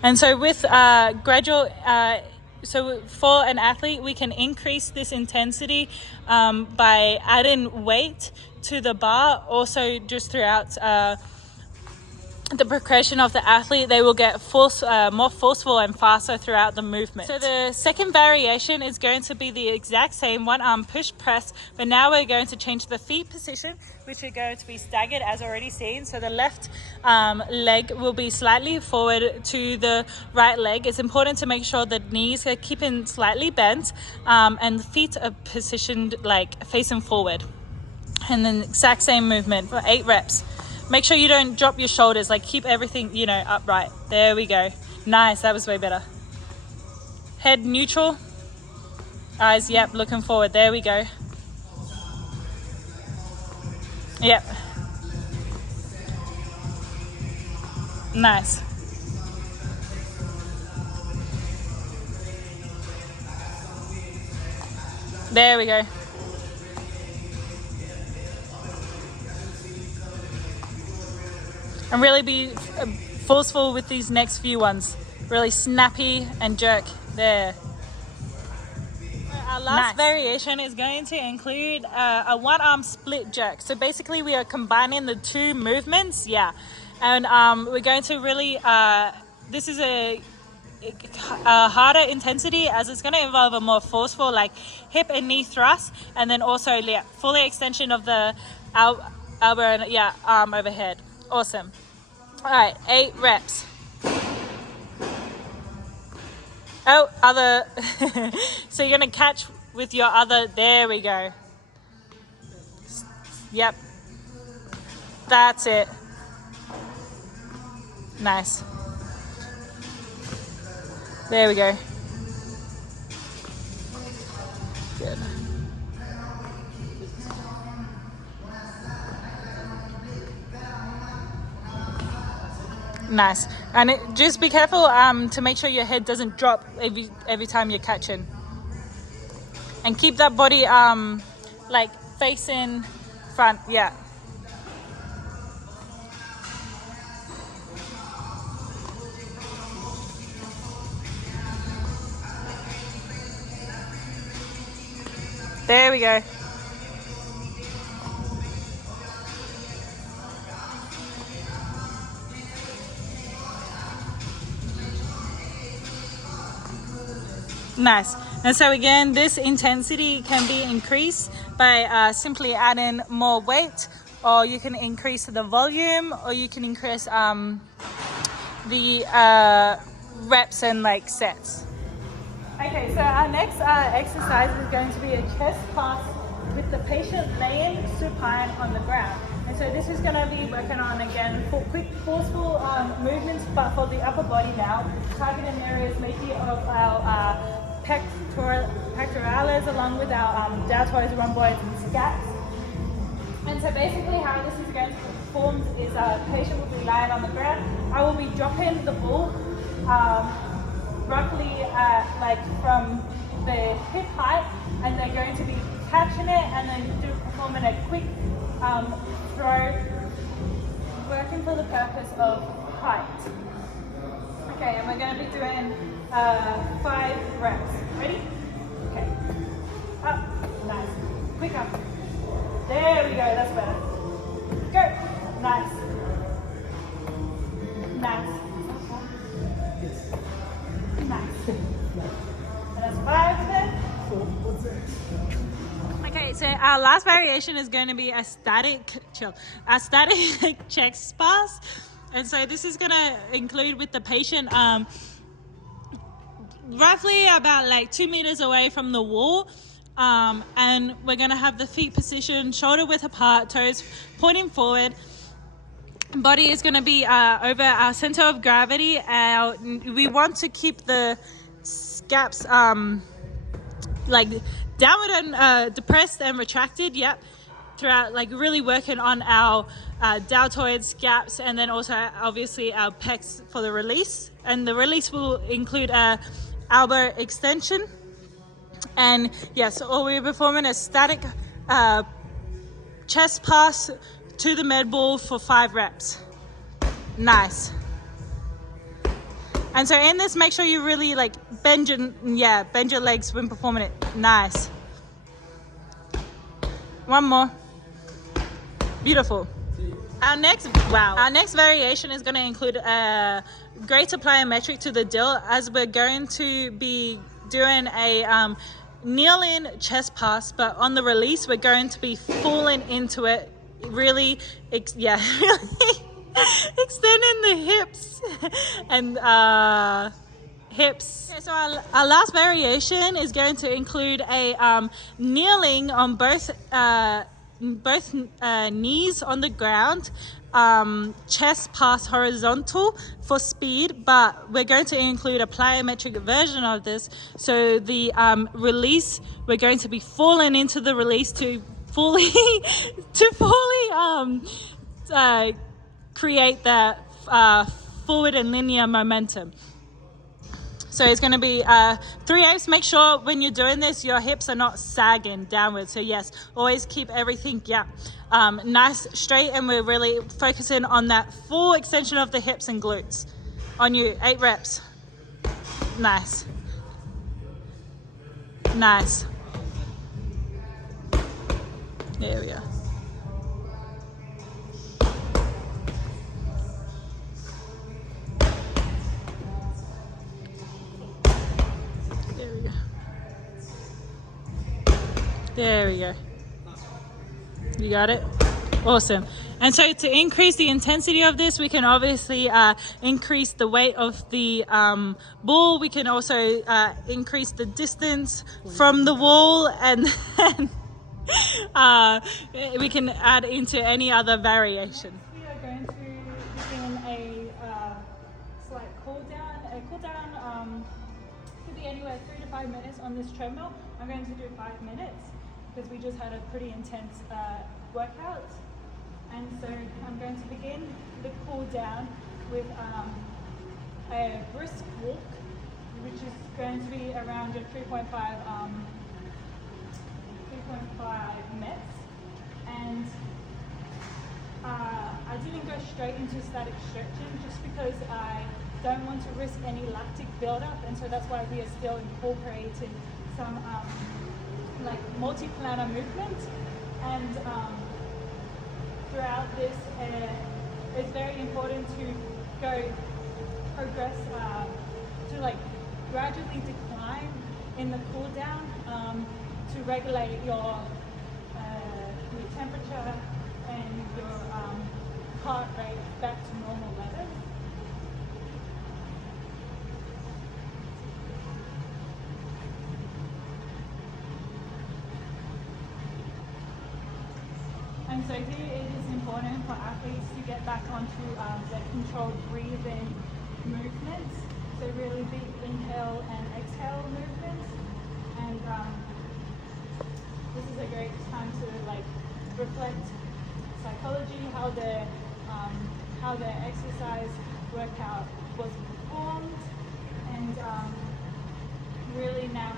And so with gradual, so for an athlete, we can increase this intensity by adding weight to the bar. Also, just throughout the progression of the athlete, they will get more forceful and faster throughout the movement. So the second variation is going to be the exact same 1-arm push press, but now we're going to change the feet position, which are going to be staggered as already seen. So the left leg will be slightly forward to the right leg. It's important to make sure the knees are keeping slightly bent and the feet are positioned like facing forward. And then exact same movement for 8 reps. Make sure you don't drop your shoulders, like keep everything, upright. There we go. Nice, that was way better. Head neutral. Eyes, looking forward. There we go. Nice. There we go. And really be forceful with these next few ones. Really snappy and jerk. There. Our last variation is going to include a 1-arm split jerk. So basically we are combining the 2 movements. And we're going to really, this is a harder intensity as it's going to involve a more forceful like hip and knee thrust, and then also fully extension of the elbow and arm overhead. Awesome. All right, 8 reps. Other. So you're going to catch with your other. There we go. That's it. Nice. There we go. Good. Nice. And just be careful to make sure your head doesn't drop every time you're catching. And keep that body like facing front. There we go. Nice. And so again, this intensity can be increased by simply adding more weight, or you can increase the volume, or you can increase the reps and like sets. Okay, so our next exercise is going to be a chest pass with the patient laying supine on the ground. And so this is going to be working on, again, for quick, forceful movements, but for the upper body now, targeting areas maybe of our pectoralis, along with our deltoids, rhomboids, and scaps. And so basically how this is going to be performed is a patient will be lying on the ground. I will be dropping the ball roughly like from the hip height, and they're going to be catching it and then performing a quick throw, working for the purpose of height. Okay, and we're going to be doing 5 reps. Ready? Okay. Up. Nice. Quick up. There we go. That's better. Go. Nice. Nice. Nice. And that's 5 then. Okay, so our last variation is going to be a static chest pass. And so this is going to include with the patient roughly about like 2 meters away from the wall. And we're going to have the feet positioned shoulder width apart, toes pointing forward. Body is going to be over our center of gravity. We want to keep the scaps like downward and depressed and retracted, yep, throughout, like really working on our deltoids, scaps, and then also obviously our pecs for the release. And the release will include a elbow extension. And yes, or we're performing a static chest pass to the med ball for 5 reps. Nice. And so in this, make sure you really like bend your legs when performing it. Nice. One more. Beautiful. Our next variation is going to include a greater plyometric to the dill, as we're going to be doing a kneeling chest pass, but on the release we're going to be falling into it, really extending the hips and hips. Okay, so our last variation is going to include a kneeling on both knees on the ground, chest pass horizontal for speed, but we're going to include a plyometric version of this. So the release, we're going to be falling into the release to fully create that forward and linear momentum. So it's going to be 3 apes. Make sure when you're doing this, your hips are not sagging downwards. So yes, always keep everything nice, straight, and we're really focusing on that full extension of the hips and glutes. On you, 8 reps. Nice. Nice. There we go. There we go. You got it? Awesome. And so to increase the intensity of this, we can obviously increase the weight of the ball. We can also increase the distance from the wall, and then we can add into any other variation. We are going to begin a slight cool down. A cool down could be anywhere 3 to 5 minutes on this treadmill. I'm going to do 5 minutes because we just had a pretty intense workout. And so I'm going to begin the cool down with a brisk walk, which is going to be around your 3.5 minutes. And I didn't go straight into static stretching just because I don't want to risk any lactic buildup, and so that's why we are still incorporating some like multi-planar movement. And throughout this, it's very important to progress to like gradually decline in the cool down to regulate your temperature and your heart rate back to normal levels. And so here it is important for athletes to get back onto their controlled breathing movements. So really big inhale and exhale movements. And this is a great time to like reflect psychology, how their exercise workout was performed, and really now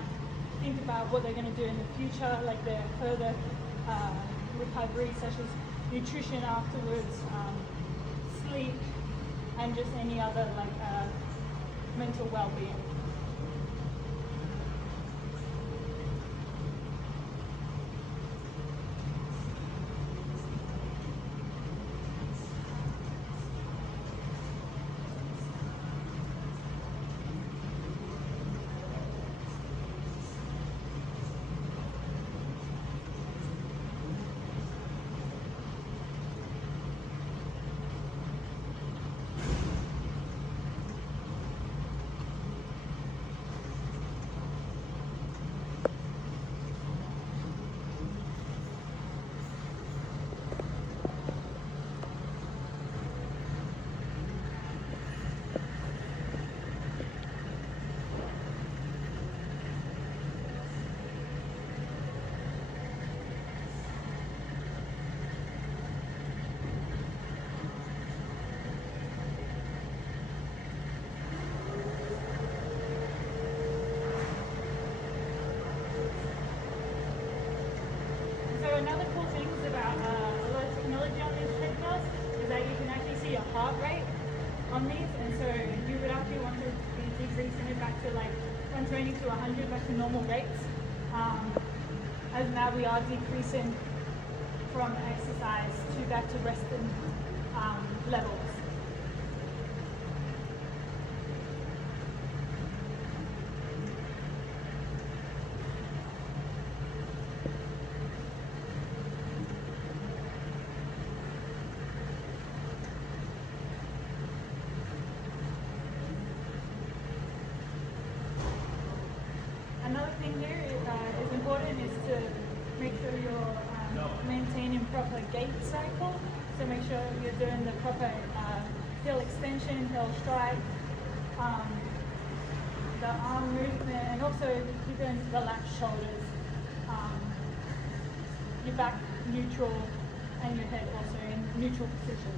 think about what they're going to do in the future, like their further recovery, such as nutrition afterwards, sleep, and just any other like mental well-being. Another cool thing about a lot of technology on these treadmills is that you can actually see your heart rate on these, and so you would actually want to be decreasing it back to like 120 to 100 back to normal rates. As now we are decreasing from exercise to back to resting levels. Another thing here is important is to make sure you're maintaining proper gait cycle. So make sure you're doing the proper heel extension, heel strike, the arm movement, and also you're doing relaxed shoulders, your back neutral, and your head also in neutral position.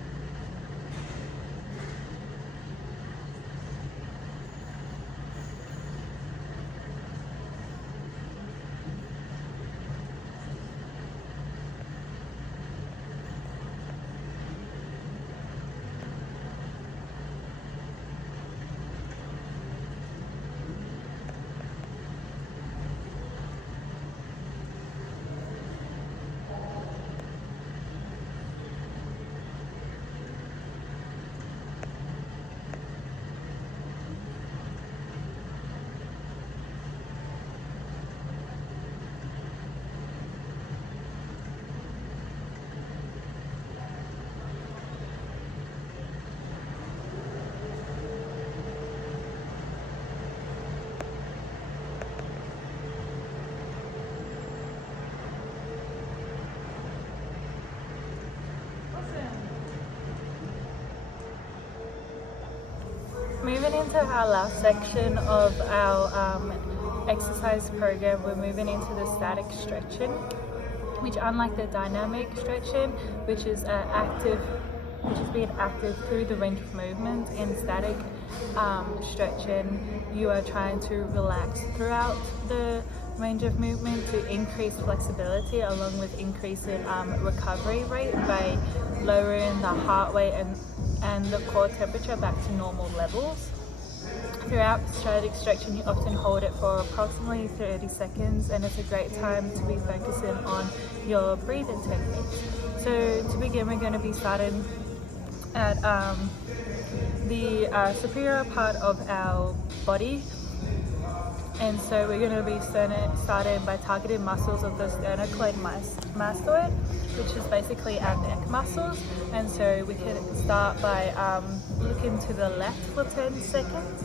Moving into our last section of our exercise program, we're moving into the static stretching, which unlike the dynamic stretching, which is being active through the range of movement, in static stretching, you are trying to relax throughout the range of movement to increase flexibility along with increasing recovery rate by lowering the heart rate and the core temperature back to normal levels. Throughout static stretching, you often hold it for approximately 30 seconds, and it's a great time to be focusing on your breathing techniques. So to begin, we're going to be starting at the superior part of our body, And so we're going to be starting by targeting muscles of the sternocleidomastoid, which is basically our neck muscles. And so we can start by looking to the left for 10 seconds.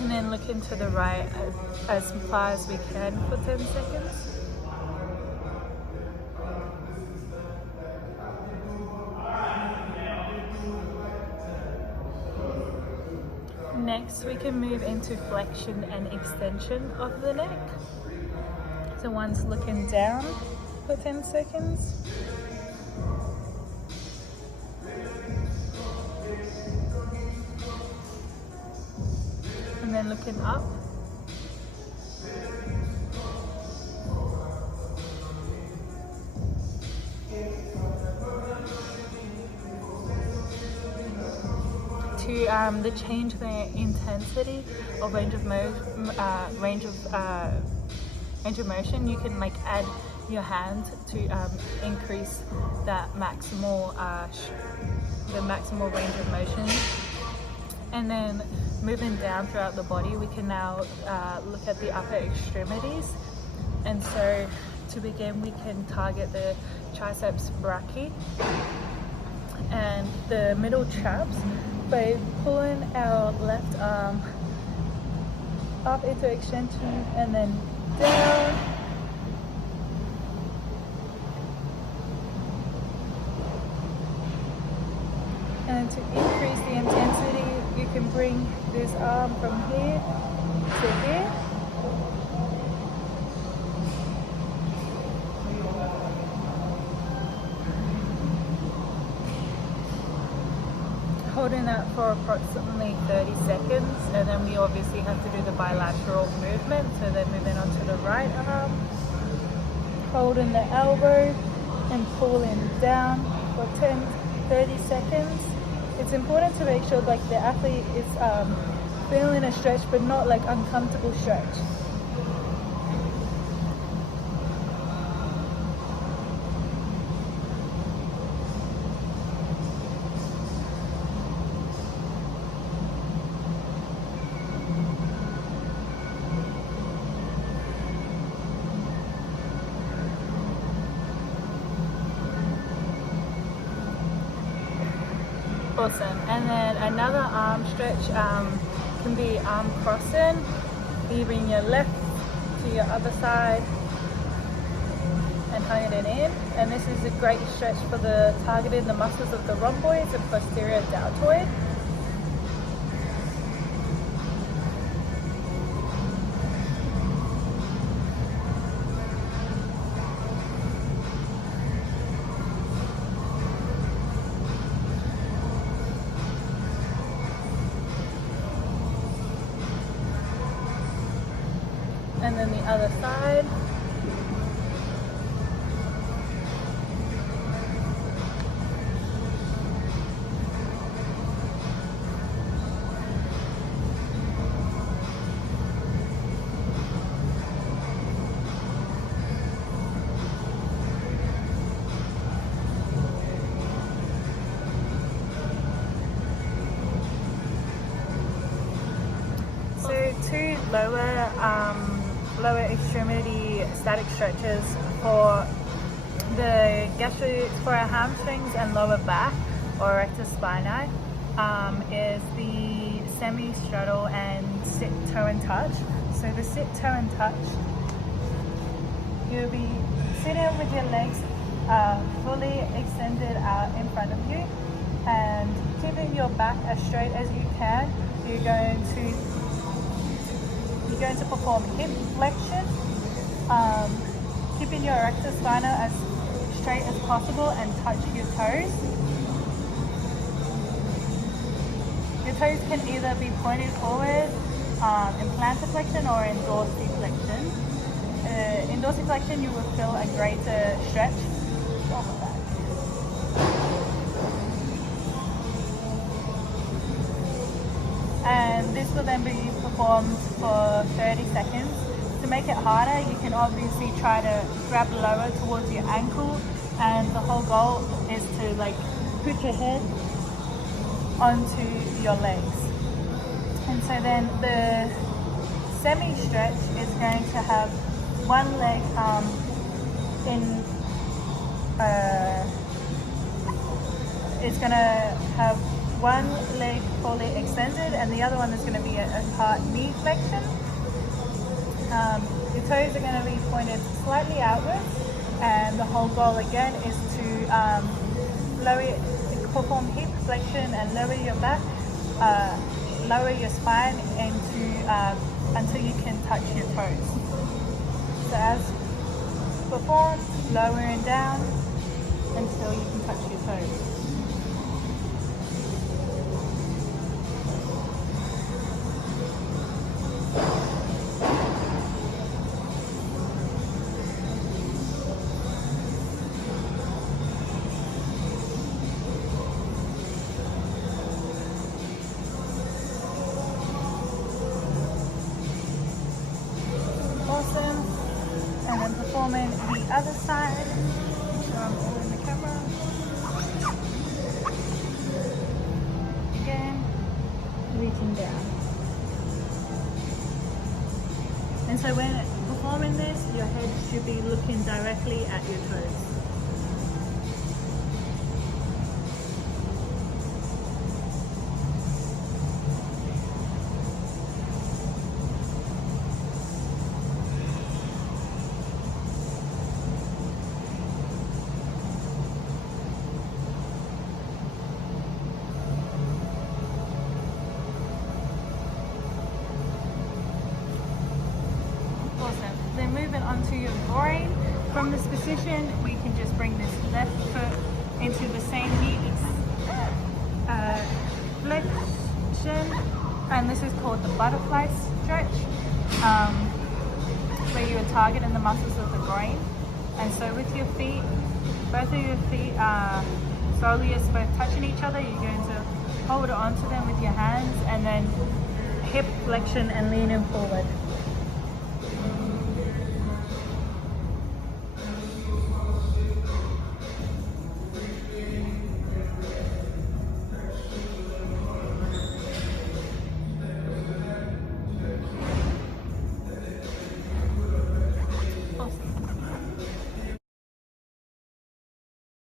And then looking to the right as far as we can for 10 seconds. Next, we can move into flexion and extension of the neck. So once looking down for 10 seconds. And then looking up. To change the intensity or range of motion, you can like add your hand to increase that maximal range of motion. And then moving down throughout the body, we can now look at the upper extremities. And so to begin, we can target the triceps brachii and the middle traps by pulling our left arm up into extension and then down. And to increase the intensity, you can bring this arm from here to here. Holding that for approximately 30 seconds, and then we obviously have to do the bilateral movement. So then moving on to the right arm, holding the elbow and pulling down for 10-30 seconds. It's important to make sure like the athlete is feeling a stretch, but not like uncomfortable stretch. Awesome. And then another arm stretch can be arm crossing. You bring your left to your other side and hang it in. And this is a great stretch for targeting the muscles of the rhomboids and posterior deltoid. And then the other side. So two lower extremity static stretches for for our hamstrings and lower back or rectus spinae is the semi-straddle and sit toe and touch. So the sit toe and touch, you'll be sitting with your legs fully extended out in front of you and keeping your back as straight as you can. You're going to perform hip flexion, keeping your rectus spinae as straight as possible and touch your toes. Your toes can either be pointed forward in plantar flexion or in dorsiflexion. In dorsiflexion, you will feel a greater stretch of the back. And this will then be performed for 30 seconds. It's to make it harder, you can obviously try to grab lower towards your ankle, and the whole goal is to like put your head onto your legs. And so then the semi-stretch is going to have one leg it's going to have one leg fully extended and the other one is going to be a part knee flexion. Your toes are going to be pointed slightly outwards, and the whole goal again is to perform hip flexion and lower your back, lower your spine until you can touch your toes. So as performed, lower and down until you can touch your toes. Awesome. And then performing the other side. Make sure I'm holding the camera. Again, reaching down. And so when performing this, your head should be looking directly at your toes. Then moving onto your groin. From this position, we can just bring this left foot into the same knee flexion, and this is called the butterfly stretch, where you are targeting the muscles of the groin. And so with your feet, both of your feet are slowly as both touching each other, you're going to hold onto them with your hands and then hip flexion and leaning forward.